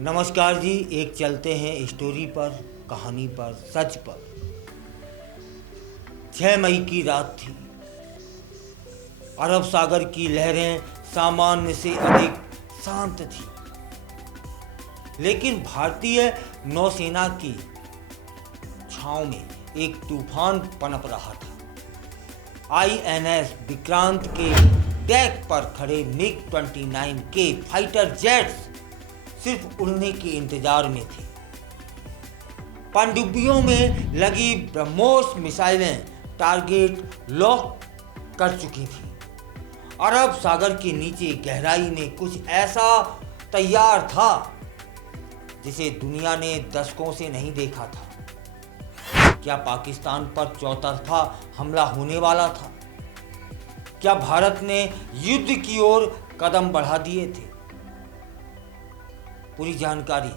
नमस्कार जी। एक चलते हैं स्टोरी पर, कहानी पर, सच पर। 6 मई की रात थी। अरब सागर की लहरें सामान्य से अधिक शांत थी, लेकिन भारतीय नौसेना की छांव में एक तूफान पनप रहा था। आईएनएस विक्रांत के डेक पर खड़े मिग-29 के फाइटर जेट्स सिर्फ उड़ने के इंतजार में थे। पनडुब्बियों में लगी ब्रह्मोस मिसाइलें टारगेट लॉक कर चुकी थी। अरब सागर के नीचे गहराई में कुछ ऐसा तैयार था जिसे दुनिया ने दशकों से नहीं देखा था। क्या पाकिस्तान पर चौतरफा हमला होने वाला था? क्या भारत ने युद्ध की ओर कदम बढ़ा दिए थे? पूरी जानकारी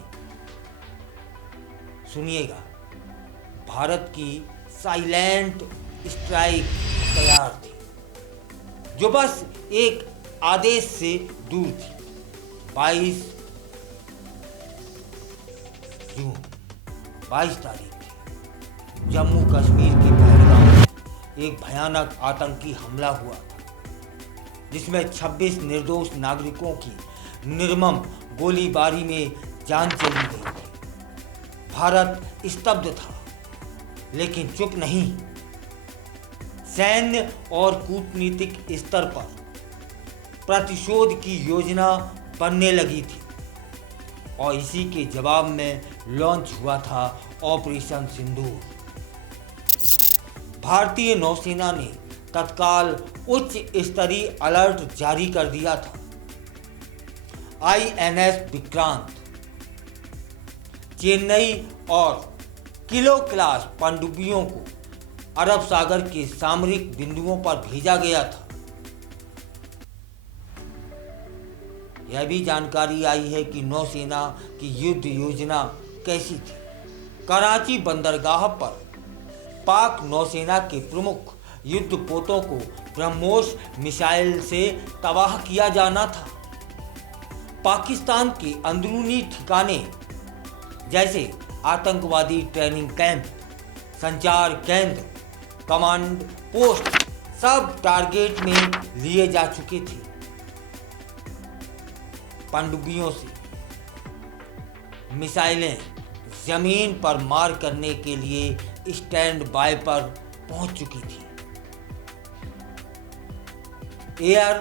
सुनिएगा। भारत की साइलेंट स्ट्राइक तैयार थी, जो बस एक आदेश से दूर थी। 22 जून 22 तारीख थी। जम्मू कश्मीर के पहलगाम में एक भयानक आतंकी हमला हुआ था, जिसमें 26 निर्दोष नागरिकों की निर्मम गोलीबारी में जान चली गई थी। भारत स्तब्ध था, लेकिन चुप नहीं। सैन्य और कूटनीतिक स्तर पर प्रतिशोध की योजना बनने लगी थी, और इसी के जवाब में लॉन्च हुआ था ऑपरेशन सिंदूर। भारतीय नौसेना ने तत्काल उच्च स्तरीय अलर्ट जारी कर दिया था। आईएनएस विक्रांत चेन्नई और किलो क्लास पनडुब्बियों को अरब सागर के सामरिक बिंदुओं पर भेजा गया था। यह भी जानकारी आई है कि नौसेना की युद्ध योजना कैसी थी। कराची बंदरगाह पर पाक नौसेना के प्रमुख युद्धपोतों को ब्रह्मोस मिसाइल से तबाह किया जाना था। पाकिस्तान के अंदरूनी ठिकाने जैसे आतंकवादी ट्रेनिंग कैंप, संचार केंद्र, कमांड पोस्ट सब टारगेट में लिए जा चुके थे। पनडुब्बियों से मिसाइलें जमीन पर मार करने के लिए स्टैंड बाय पर पहुंच चुकी थी। एयर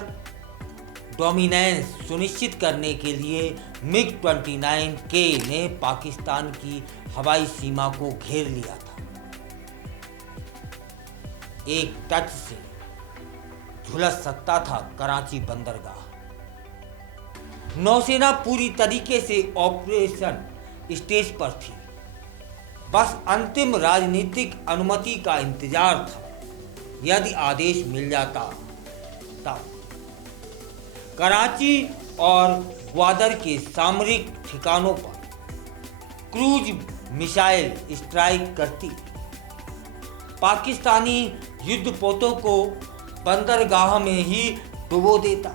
डोमिनेंस सुनिश्चित करने के लिए मिग-29K ने पाकिस्तान की हवाई सीमा को घेर लिया था। एक टच से झुलस सकता था कराची बंदरगाह। नौसेना पूरी तरीके से ऑपरेशन स्टेज पर थी। बस अंतिम राजनीतिक अनुमति का इंतजार था। यदि आदेश मिल जाता तब कराची और ग्वादर के सामरिक ठिकानों पर क्रूज मिसाइल स्ट्राइक करती, पाकिस्तानी युद्धपोतों को बंदरगाह में ही डुबो देता,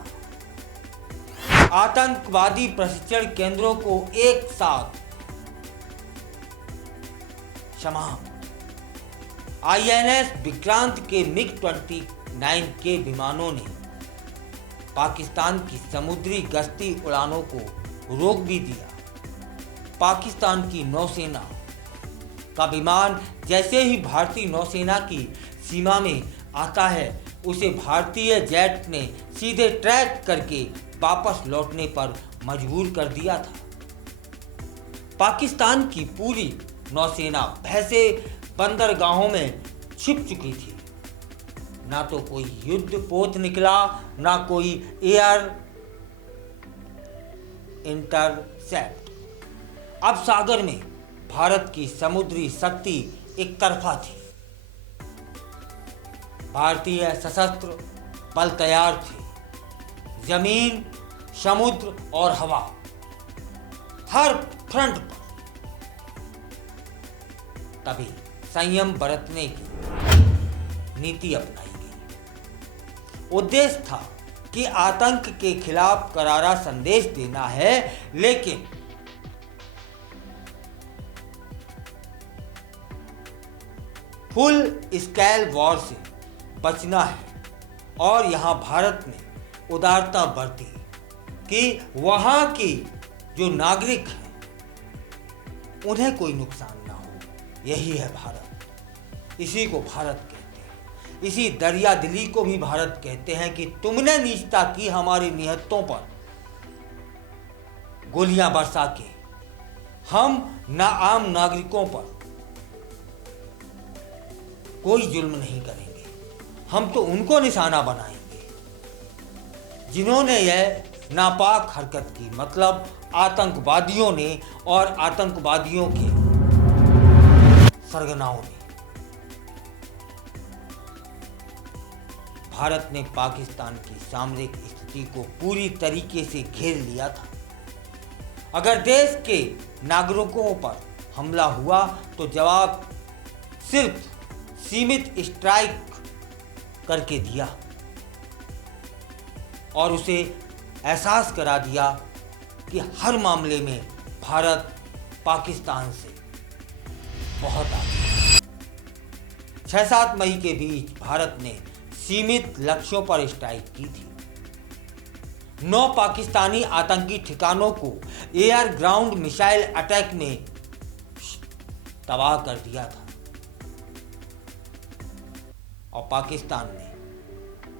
आतंकवादी प्रशिक्षण केंद्रों को एक साथ समाप्त। आईएनएस विक्रांत के मिग-29K विमानों ने पाकिस्तान की समुद्री गश्ती उड़ानों को रोक भी दिया। पाकिस्तान की नौसेना का विमान जैसे ही भारतीय नौसेना की सीमा में आता है, उसे भारतीय जेट ने सीधे ट्रैक करके वापस लौटने पर मजबूर कर दिया था। पाकिस्तान की पूरी नौसेना भैसे बंदरगाहों में छिप चुकी थी। ना तो कोई युद्धपोत निकला, ना कोई एयर इंटरसेप्ट। अब सागर में भारत की समुद्री शक्ति एक तरफा थी। भारतीय सशस्त्र बल तैयार थे। जमीन, समुद्र और हवा, हर फ्रंट पर। तभी संयम बरतने की नीति अपनाई गई। उद्देश्य था कि आतंक के खिलाफ करारा संदेश देना है, लेकिन फुल स्केल वॉर से बचना है और यहाँ भारत ने उदारता बरती कि वहाँ की जो नागरिक हैं उन्हें कोई नुकसान ना हो। यही है भारत, इसी को भारत कहते हैं। इसी दरिया दिली को भी भारत कहते हैं कि तुमने नीचता की हमारे निहत्तों पर गोलियां बरसा के, हम ना आम नागरिकों पर कोई जुल्म नहीं करेंगे, हम तो उनको निशाना बनाएंगे जिन्होंने यह नापाक हरकत की, मतलब आतंकवादियों ने और आतंकवादियों के सरगनाओं ने। भारत ने पाकिस्तान की सामरिक स्थिति को पूरी तरीके से घेर लिया था। अगर देश के नागरिकों पर हमला हुआ तो जवाब सिर्फ सीमित स्ट्राइक करके दिया और उसे एहसास करा दिया कि हर मामले में भारत पाकिस्तान से बहुत आगे। 6-7 मई के बीच भारत ने सीमित लक्ष्यों पर स्ट्राइक की थी। 9 पाकिस्तानी आतंकी ठिकानों को एयर ग्राउंड मिसाइल अटैक में तबाह कर दिया था और पाकिस्तान ने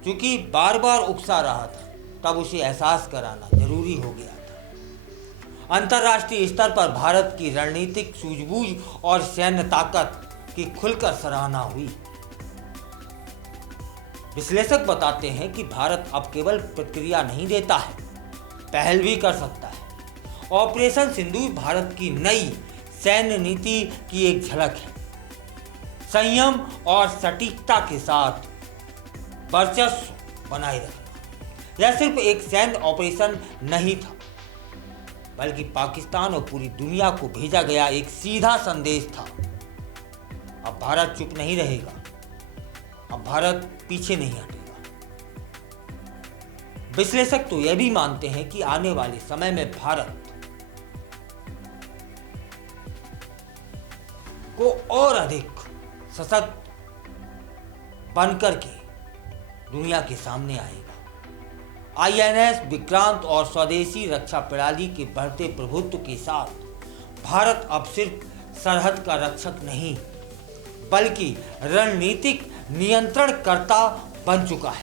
क्योंकि बार बार उकसा रहा था, तब उसे एहसास कराना जरूरी हो गया था। अंतर्राष्ट्रीय स्तर पर भारत की रणनीतिक सूझबूझ और सैन्य ताकत की खुलकर सराहना हुई। विश्लेषक बताते हैं कि भारत अब केवल प्रतिक्रिया नहीं देता है, पहल भी कर सकता है। ऑपरेशन सिंदूर भारत की नई सैन्य नीति की एक झलक है। संयम और सटीकता के साथ वर्चस्व बनाए रखना। यह सिर्फ एक सैन्य ऑपरेशन नहीं था, बल्कि पाकिस्तान और पूरी दुनिया को भेजा गया एक सीधा संदेश था। अब भारत चुप नहीं रहेगा, अब भारत पीछे नहीं हटेगा। विश्लेषक तो यह भी मानते हैं कि आने वाले समय में भारत को और अधिक सशक्त बनकर के दुनिया के सामने आएगा। INS विक्रांत और स्वदेशी रक्षा प्रणाली के बढ़ते प्रभुत्व के साथ भारत अब सिर्फ सरहद का रक्षक नहीं, बल्कि रणनीतिक नियंत्रणकर्ता बन चुका है।